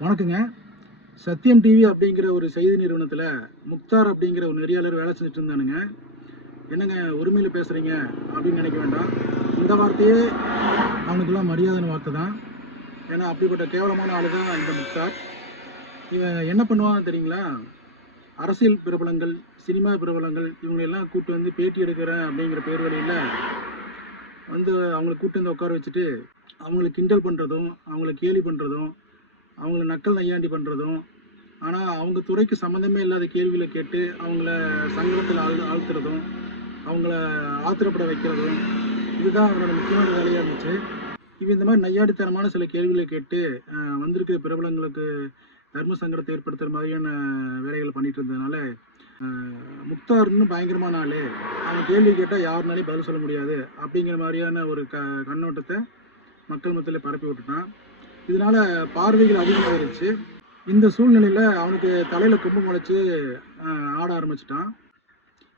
வணக்கங்க. சத்தியம் டிவி அப்படிங்கிற ஒரு செய்தி நிறுவனத்தில் முக்தார் அப்படிங்கிற ஒரு நெறியாளர் வேலை செஞ்சுட்டு இருந்தானுங்க. என்னங்க உரிமையில் பேசுகிறீங்க அப்படின்னு நினைக்க வேண்டாம். இந்த வார்த்தையே அவனுக்கெல்லாம் மரியாதையான வார்த்தை தான். ஏன்னா அப்படிப்பட்ட கேவலமான ஆளு தான் இந்த முக்தார். இவன் என்ன பண்ணுவான்னு தெரியுங்களா? அரசியல் பிரபலங்கள், சினிமா பிரபலங்கள் இவங்களெல்லாம் கூப்பிட்டு வந்து பேட்டி எடுக்கிறேன் அப்படிங்கிற பேர் வழியில் வந்து அவங்களை கூப்பிட்டு வந்து உட்கார வச்சுட்டு அவங்களை கிண்டல் பண்ணுறதும், அவங்கள கேலி பண்ணுறதும், அவங்கள நக்கல் நையாண்டி பண்ணுறதும், ஆனால் அவங்க துறைக்கு சம்மந்தமே இல்லாத கேள்விகளை கேட்டு அவங்கள சங்கடத்தில் ஆழ்த்துறதும், அவங்கள ஆத்திரப்பட வைக்கிறதும், இதுதான் அவனோட முக்கியமான வேலையாக இருந்துச்சு. இவன் இந்த மாதிரி நையாடித்தனமான சில கேள்விகளை கேட்டு வந்திருக்கிற பிரபலங்களுக்கு தர்ம சங்கடத்தை ஏற்படுத்துகிற மாதிரியான வேலைகளை பண்ணிட்டு இருந்ததுனால முக்தார்னு பயங்கரமான ஆள், அவன் கேள்வி கேட்டால் யாருனாலையும் பதில் சொல்ல முடியாது அப்படிங்கிற மாதிரியான ஒரு கண்ணோட்டத்தை மக்கள் மத்தியில் பரப்பி விட்டுட்டான். இதனால பார்வைகள் அதிகமாகிருச்சு. இந்த சூழ்நிலையில் அவனுக்கு தலையில் கொம்பு முளைச்சி ஆட ஆரம்பிச்சிட்டான்.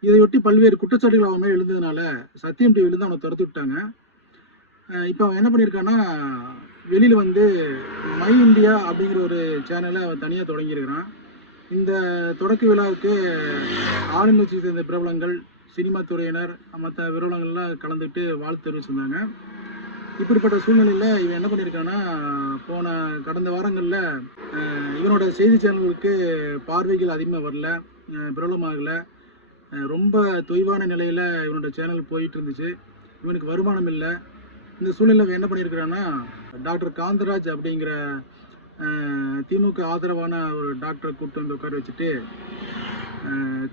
இதையொட்டி பல்வேறு குற்றச்சாட்டுகள் அவன் மேலே எழுந்ததுனால சத்தியம் டிவிலேருந்து அவனை துரத்தி விட்டாங்க. இப்போ அவன் என்ன பண்ணியிருக்கான்னா, வெளியில் வந்து மை இந்தியா அப்படிங்கிற ஒரு சேனலை அவன் தனியாக தொடங்கியிருக்கிறான். இந்த தொடக்க விழாவுக்கு ஆளுங்கட்சியை சேர்ந்த பிரபலங்கள், சினிமா துறையினர், மற்ற பிரபலங்கள்லாம் கலந்துட்டு வாழ்த்து தெரிவிச்சிருந்தாங்க. இப்படிப்பட்ட சூழ்நிலையில் இவன் என்ன பண்ணியிருக்கான்னா, கடந்த வாரங்களில் இவனோட செய்தி சேனல்களுக்கு பார்வைகள் அதிகமாக வரல, பிரபலமாகலை, ரொம்ப தொய்வான நிலையில் இவனோட சேனல் போயிட்டு இருந்துச்சு. இவனுக்கு வருமானம் இல்லை. இந்த சூழ்நிலை இவன் என்ன பண்ணியிருக்கிறான்னா, டாக்டர் காந்தராஜ் அப்படிங்கிற திமுக ஆதரவான ஒரு டாக்டரை கூப்பிட்டு வந்து உட்கார வச்சுட்டு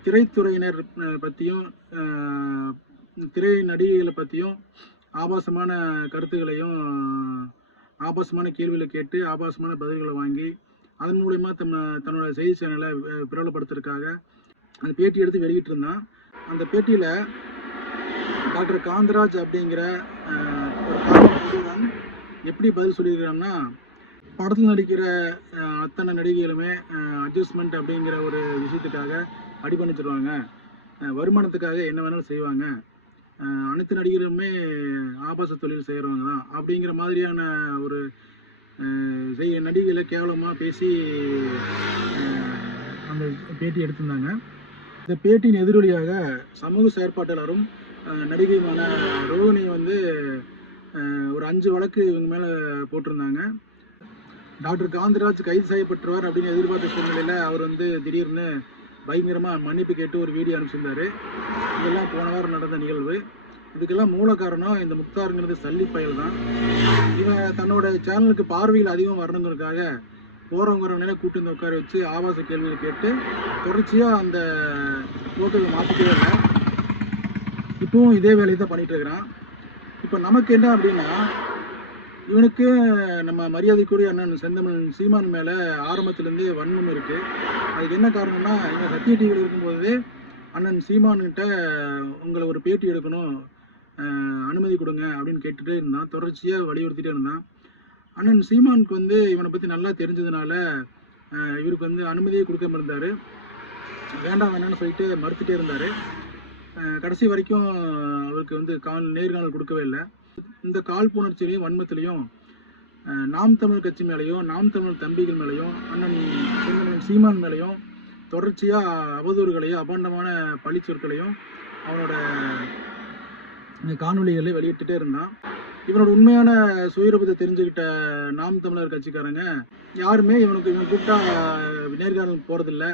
திரைத்துறையினர் பற்றியும் திரை நடிகைகளை பற்றியும் ஆபாசமான கருத்துக்களையும் ஆபாசமான கேள்விகளை கேட்டு ஆபாசமான பதில்களை வாங்கி அதன் மூலயமா தன்னோட செய்தி சேனலை பிரபலப்படுத்துறதுக்காக அந்த பேட்டி எடுத்து வெளியிட்டு இருந்தான். அந்த பேட்டியில் டாக்டர் காந்தராஜ் அப்படிங்கிற ஒரு காரணம் எப்படி பதில் சொல்லியிருக்கிறான்னா, படத்தில் நடிக்கிற அத்தனை நடிகைகளுமே அட்ஜஸ்ட்மெண்ட் அப்படிங்கிற ஒரு விஷயத்துக்காக அடிபணிச்சிருவாங்க, வருமானத்துக்காக என்ன வேணாலும் செய்வாங்க, அனைத்து நடிகருமே ஆபாச தொழில் செய்கிறவங்க தான் அப்படிங்கிற மாதிரியான ஒரு நடிகைகளை கேவலமாக பேசி அந்த பேட்டி எடுத்திருந்தாங்க. இந்த பேட்டியின் எதிரொலியாக சமூக செயற்பாட்டாளரும் நடிகையுமான ரோகிணி வந்து ஒரு 5 வழக்கு இவங்க மேலே போட்டிருந்தாங்க. டாக்டர் காந்தராஜ் கைது செய்யப்பட்டுருவார் அப்படின்னு எதிர்பார்த்த சூழ்நிலையில் அவர் வந்து திடீர்னு பயங்கரமாக மன்னிப்பு கேட்டு ஒரு வீடியோ அனுப்பிச்சிருந்தாரு. இதெல்லாம் போன வாரம் நடந்த நிகழ்வு. இதுக்கெல்லாம் மூல காரணம் இந்த முக்தாருங்கிறது சல்லி பயல் தான். இவன் தன்னோட சேனலுக்கு பார்வையில் அதிகம் வரணுங்கிறதுக்காக போகிறவங்க கூட்டு வந்து உட்கார வச்சு ஆபாச கேள்விகள் கேட்டு தொடர்ச்சியாக அந்த போக்குகளை மாற்றிக்கவே இல்லை. இப்பவும் இதே வேலையை தான் பண்ணிகிட்டு இருக்கிறான். இப்போ நமக்கு என்ன அப்படின்னா, இவனுக்கு நம்ம மரியாதைக்குரிய அண்ணன் செந்தமிழன் சீமான் மேலே ஆரம்பத்துலேருந்தே வன்மம் இருக்குது. அதுக்கு என்ன காரணம்னா, இவன் சத்திய டிவியில் இருக்கும்போது அண்ணன் சீமான்கிட்ட உங்களை ஒரு பேட்டி எடுக்கணும், அனுமதி கொடுங்க அப்படின்னு கேட்டுகிட்டே இருந்தான். தொடர்ச்சியாக வலியுறுத்திட்டே இருந்தான். அண்ணன் சீமானுக்கு வந்து இவனை பற்றி நல்லா தெரிஞ்சதுனால இவருக்கு வந்து அனுமதியே கொடுக்காம இருந்தார். வேண்டாம் வேண்டாம்னு சொல்லிட்டு மறுத்துட்டே இருந்தார். கடைசி வரைக்கும் அவருக்கு வந்து நேர்காணல் கொடுக்கவே இல்லை. இந்த காழ்ப்புணர்ச்சியிலையும் வன்மத்திலையும் நாம் தமிழ் கட்சி மேலேயும் நாம் தமிழ் தம்பிகள் மேலேயும் அண்ணன் சீமான் மேலேயும் தொடர்ச்சியாக அவதூறுகளையும் அபாண்டமான பழி சொற்களையும் அவனோட காணொலிகளை வெளியிட்டுட்டே இருந்தான். இவனோட உண்மையான சுயரூபத்தை தெரிஞ்சுக்கிட்ட நாம் தமிழர் கட்சிக்காரங்க யாருமே இவன் கூப்பிட்டா நேர்காணல் போகிறதில்ல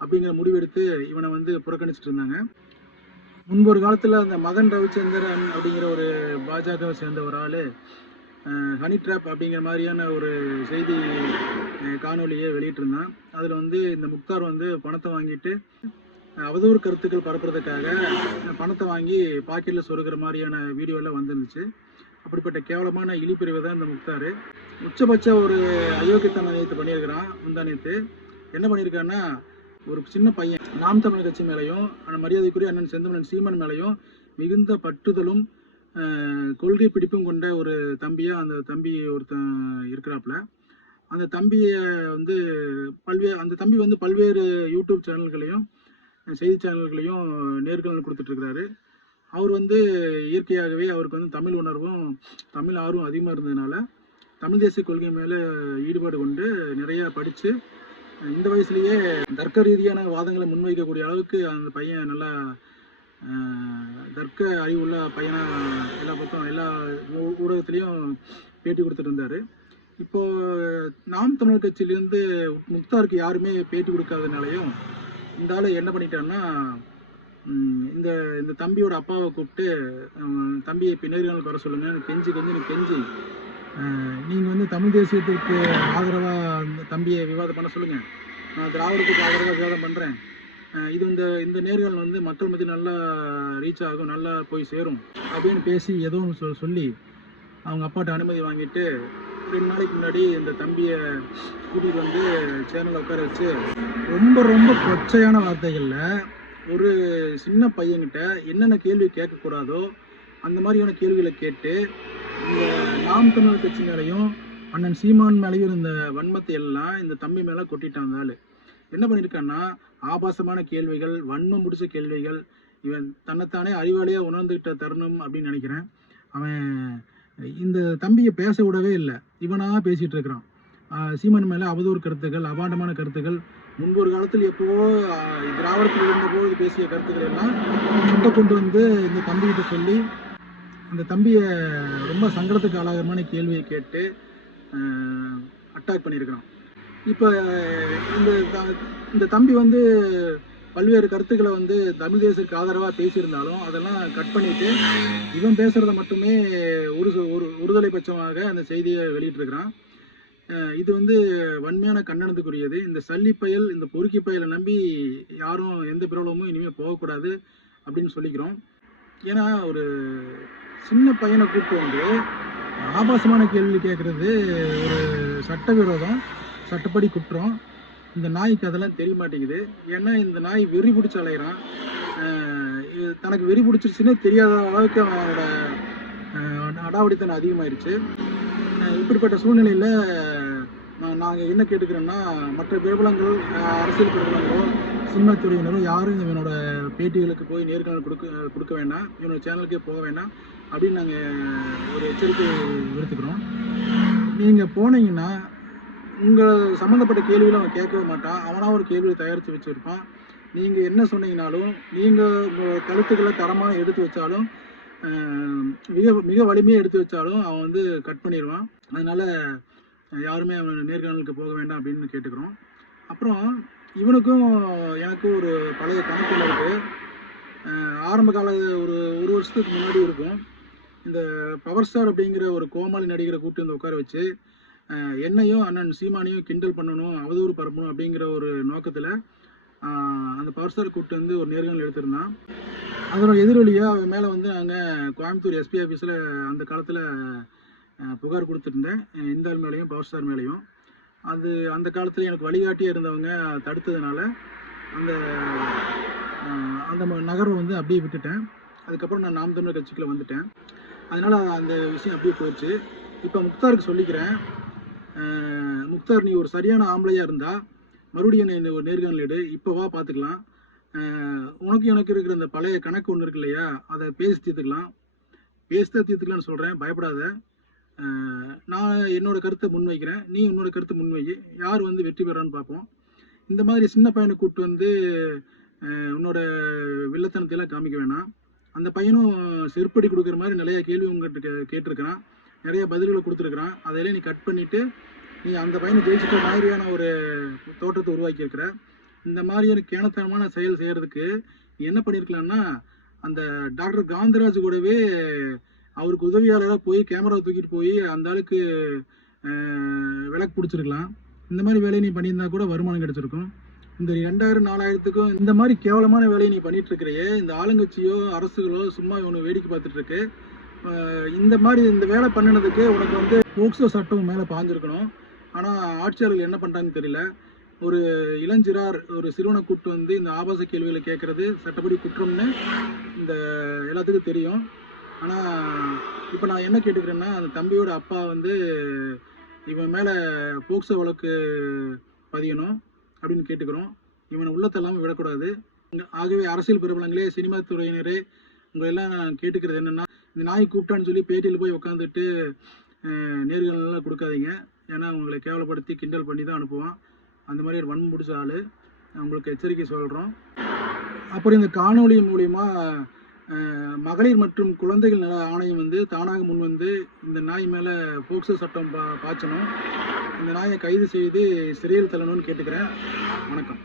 அப்படிங்கிற முடிவெடுத்து இவனை வந்து புறக்கணிச்சிட்டு இருந்தாங்க. முன்பு ஒரு காலத்தில் அந்த மகன் ரவிச்சந்திரன் அப்படிங்கிற ஒரு பாஜகவை சேர்ந்த ஒரு ஆள் ஹனி ட்ராப் அப்படிங்கிற மாதிரியான ஒரு செய்தி காணொலியை வெளியிட்டிருந்தான். அதில் வந்து இந்த முக்தார் வந்து பணத்தை வாங்கிட்டு அவதூறு கருத்துக்கள் பரப்புறதுக்காக பணத்தை வாங்கி பாக்கெட்டில் சொருகிற மாதிரியான வீடியோலாம் வந்துருந்துச்சு. அப்படிப்பட்ட கேவலமான இழிப்பிரிவை தான் இந்த முக்தார். உச்சபட்ச ஒரு அயோக்கியத்தனத்தை பண்ணியிருக்கிறான். முந்தானியத்து என்ன பண்ணியிருக்கான்னா, ஒரு சின்ன பையன் நாம் தமிழ் கட்சி மேலேயும் மரியாதைக்குரிய அண்ணன் செந்தமிழன் சீமான் மேலேயும் மிகுந்த பற்றுதலும் கொள்கை பிடிப்பும் கொண்ட ஒரு தம்பியாக அந்த தம்பி ஒருத்தன் இருக்கிறாப்புல. அந்த தம்பியை வந்து அந்த தம்பி வந்து பல்வேறு யூடியூப் சேனல்களையும் செய்தி சேனல்களையும் நேர்காணல் கொடுத்துட்ருக்கிறாரு. அவர் வந்து இயற்கையாகவே அவருக்கு வந்து தமிழ் உணர்வும் தமிழ் ஆர்வம் அதிகமாக இருந்ததுனால தமிழ் தேசிய கொள்கை மேலே ஈடுபாடு கொண்டு நிறையா படித்து இந்த வயசுலேயே தர்க்க ரீதியான வாதங்களை முன்வைக்கக்கூடிய அளவுக்கு அந்த பையன் நல்லா தர்க்க அறிவுள்ள பையனாக எல்லா பக்கம் எல்லா ஊடகத்துலேயும் பேட்டி கொடுத்துட்டு இருந்தார். இப்போது நாம் தமிழர் கட்சியிலேருந்து முக்தாருக்கு யாருமே பேட்டி கொடுக்காதனாலையும் இந்த ஆள் என்ன பண்ணிட்டான்னா, இந்த இந்த தம்பியோட அப்பாவை கூப்பிட்டு தம்பியை இப்போ நேர்காணலுக்கு வர சொல்லுங்கள், கெஞ்சி கெஞ்சி நீங்கள் வந்து தமிழ் தேசியத்திற்கு ஆதரவாக அந்த தம்பியை விவாதம் பண்ண சொல்லுங்கள், நான் திராவிடத்துக்கு ஆதரவாக விவாதம் பண்ணுறேன், இது இந்த நேர்காணல் வந்து மக்கள் மத்தியில் நல்லா ரீச் ஆகும், நல்லா போய் சேரும் அப்படின்னு பேசி ஏதோ ஒன்று சொல்லி அவங்க அப்பாட்ட அனுமதி வாங்கிட்டு 2 நாளைக்கு முன்னாடி இந்த தம்பியை கூட்டிகிட்டு வந்து சேனலில் உட்கார வச்சு ரொம்ப கொச்சையான வார்த்தைகளில் ஒரு சின்ன பையன்கிட்ட என்னென்ன கேள்வி கேட்கக்கூடாதோ அந்த மாதிரியான கேள்விகளை கேட்டு இந்த நாம் தமிழர் கட்சி மேலேயும் அண்ணன் சீமான் மேலேயும் இந்த வன்மத்தை எல்லாம் இந்த தம்பி மேலே கொட்டிட்டான். ஆள் என்ன பண்ணியிருக்கான்னா, ஆபாசமான கேள்விகள், வன்மம் பிடிச்ச கேள்விகள், இவன் தன்னைத்தானே அறிவாளியாக உணர்ந்துக்கிட்ட தருணம் அப்படின்னு நினைக்கிறேன். அவன் இந்த தம்பியை பேச விடவே இல்லை, இவனாக பேசிகிட்டு இருக்கிறான். சீமான் மேலே அவதூறு கருத்துக்கள், அபாண்டமான கருத்துக்கள், முன்பு ஒரு காலத்தில் எப்போவோ திராவிடத்தில் இருந்தபோது பேசிய கருத்துக்கள் எல்லாம் சுத்த கொண்டு வந்து இந்த தம்பிகிட்ட சொல்லி அந்த தம்பியை ரொம்ப சங்கடத்துக்கு ஆளாகிறமான கேள்வியை கேட்டு அட்டாக் பண்ணியிருக்கிறான். இப்போ இந்த தம்பி வந்து பல்வேறு கருத்துக்களை வந்து தமிழ் தேசியத்துக்கு ஆதரவாக பேசியிருந்தாலும் அதெல்லாம் கட் பண்ணிவிட்டு இவன் பேசுகிறத மட்டுமே ஒருதலை பட்சமாக அந்த செய்தியை வெளியிட்டிருக்கிறான். இது வந்து வன்மையான கண்டனத்துக்குரியது. இந்த சல்லி பயல், இந்த பொறுக்கி பயலை நம்பி யாரும் எந்த பிரபலமும் இனிமேல் போகக்கூடாது அப்படின்னு சொல்லிக்கிறோம். ஏன்னா ஒரு சின்ன பையனை கூப்பிட்டு வந்து ஆபாசமான கேள்வி கேட்குறது ஒரு சட்டவிரோதம், சட்டப்படி குற்றம். இந்த நாய்க்கு அதெல்லாம் தெரிய மாட்டேங்குது. ஏன்னா இந்த நாய் வெறி பிடிச்சி அலைகிறான். தனக்கு வெறி பிடிச்சிருச்சுன்னே தெரியாத அளவுக்கு அவனோட அடாவடித்தனம் அதிகமாயிருச்சு. இப்படிப்பட்ட சூழ்நிலையில் நாங்கள் என்ன கேட்டுக்கிறோன்னா, மற்ற பிரபலங்கள், அரசியல் பிரபலங்களோ சினிமாத்துறையினரும் யாரும் இவனோட பேட்டிகளுக்கு போய் நேர்காணல் கொடுக்க வேண்டாம், இவனோட சேனலுக்கே போக வேண்டாம் அப்படின்னு நாங்கள் ஒரு எச்சரிக்கை விடுத்துக்கிறோம். நீங்கள் போனீங்கன்னா உங்கள் சம்மந்தப்பட்ட கேள்வியில் அவன் கேட்கவே மாட்டான், அவனாக ஒரு கேள்வியை தயாரித்து வச்சுருப்பான். நீங்கள் என்ன சொன்னீங்கனாலும், நீங்கள் உங்கள் கருத்துக்களை தரமாக எடுத்து வச்சாலும், மிக வலிமையாக எடுத்து வச்சாலும் அவன் வந்து கட் பண்ணிடுவான். அதனால் யாருமே அவன் நேர்காணலுக்கு போக வேண்டாம் அப்படின்னு கேட்டுக்கிறோம். அப்புறம் இவனுக்கும் எனக்கும் ஒரு பழைய கணக்கில் இருக்குது. ஆரம்ப கால ஒரு வருஷத்துக்கு முன்னாடி இருக்கும். இந்த பவர் ஸ்டார் அப்படிங்கிற ஒரு கோமாளி நடிகரை கூப்பிட்டு வந்து உட்கார வச்சு என்னையும் அண்ணன் சீமானையும் கிண்டல் பண்ணணும், அவதூறு பரப்பணும் அப்படிங்கிற ஒரு நோக்கத்தில் அந்த பவர் ஸ்டார் கூப்பிட்டு வந்து ஒரு நேர்காணல் எடுத்திருந்தான். அதோட எதிரொலியாக அவன் மேலே வந்து நாங்கள் கோயம்புத்தூர் எஸ்பி ஆஃபீஸில் அந்த காலத்தில் புகார் கொடுத்துருந்தேன், இந்த ஆள் மேலேயும் பவர் ஸ்டார் மேலேயும். அது அந்த காலத்தில் எனக்கு வழிகாட்டியாக இருந்தவங்க தடுத்ததுனால அந்த அந்த நகர்வை வந்து அப்படியே விட்டுட்டேன். அதுக்கப்புறம் நான் நாம் தமிழர் கட்சிக்குள்ளே வந்துட்டேன். அதனால் அந்த விஷயம் அப்படியே போயிடுச்சு. இப்போ முக்தாருக்கு சொல்லிக்கிறேன், முக்தார் நீ ஒரு சரியான ஆம்பளையாக இருந்தால் மறுபடியும் என்னை ஒரு நேர்காணல் எடு, இப்போ வா பார்த்துக்கலாம். எனக்கு இருக்கிற இந்த பழைய கணக்கு ஒன்று இருக்கு இல்லையா, அதை பேசி தீர்த்துக்கலாம்னு சொல்கிறேன், பயப்படாத. நான் என்னோடய கருத்தை முன்வைக்கிறேன், நீ உன்னோட கருத்தை முன்வை, யார் வந்து வெற்றி பெறான்னு பார்ப்போம். இந்த மாதிரி சின்ன பையனை கூப்பிட்டு வந்து உன்னோட வில்லத்தனத்தையெல்லாம் காமிக்க வேணாம். அந்த பையனும் செருப்படி கொடுக்குற மாதிரி நிறைய கேள்வி உங்கள்கிட்ட கேட்டிருக்கிறான், நிறைய பதில்களை கொடுத்துருக்குறான். அதையெல்லாம் நீ கட் பண்ணிவிட்டு நீ அந்த பையனை ஜெயிச்சிட்ட மாதிரியான ஒரு தோற்றத்தை உருவாக்கியிருக்கிற. இந்த மாதிரியான கேணத்தனமான செயல் செய்கிறதுக்கு நீ என்ன பண்ணியிருக்கலான்னா, அந்த டாக்டர் காந்தராஜ் கூடவே அவருக்கு உதவியாளராக போய் கேமராவை தூக்கிட்டு போய் அந்த ஆளுக்கு விளக்கு பிடிச்சிருக்கலாம். இந்த மாதிரி வேலையை நீ பண்ணியிருந்தா கூட வருமானம் கிடைச்சிருக்கும். இந்த 2000-4000க்கும் இந்த மாதிரி கேவலமான வேலையை நீ பண்ணிட்டு இருக்கிறையே, இந்த ஆளுங்கட்சியோ அரசுகளோ சும்மா இவனை வேடிக்கை பார்த்துட்டு இருக்கு. இந்த வேலை பண்ணினதுக்கு உனக்கு வந்து போக்சோ சட்டம் மேலே பாஞ்சிருக்கணும். ஆனால் ஆட்சியாளர்கள் என்ன பண்ணுறாங்கன்னு தெரியல. ஒரு இளஞ்சிறார், ஒரு சிறுவனை கூப்பிட்டு வந்து இந்த ஆபாச கேள்விகளை கேட்குறது சட்டப்படி குற்றம்னு இந்த எல்லாத்துக்கும் தெரியும். ஆனால் இப்போ நான் என்ன கேட்டுக்கிறேன்னா, அந்த தம்பியோட அப்பா வந்து இவன் மேலே போக்சோ வழக்கு பதியணும் அப்படின்னு கேட்டுக்கிறோம். இவனை உள்ளத்தெல்லாமல் விடக்கூடாது. ஆகவே அரசியல் பிரபலங்களே, சினிமா துறையினரே, உங்கள் எல்லாம் நான் கேட்டுக்கிறது என்னென்னா, இந்த நாய் கூப்பிட்டான்னு சொல்லி பேட்டியில் போய் உட்காந்துட்டு நேர்காணலாம் கொடுக்காதீங்க. ஏன்னா உங்களை கேவலப்படுத்தி கிண்டல் பண்ணி தான் அனுப்புவான். அந்த மாதிரி ஒரு வன்மம் பிடிச்ச ஆள். உங்களுக்கு எச்சரிக்கை சொல்கிறோம். அப்புறம் இந்த காணொளி மூலிமா மகளிர் மற்றும் குழந்தைகள் நல ஆணையம் வந்து தானாக முன் வந்து இந்த நாய் மேலே போக்சோ சட்டம் பாய்ச்சணும். இந்த நாயை கைது செய்து சிறையில் தள்ளணும்னு கேட்டுக்கிறேன். வணக்கம்.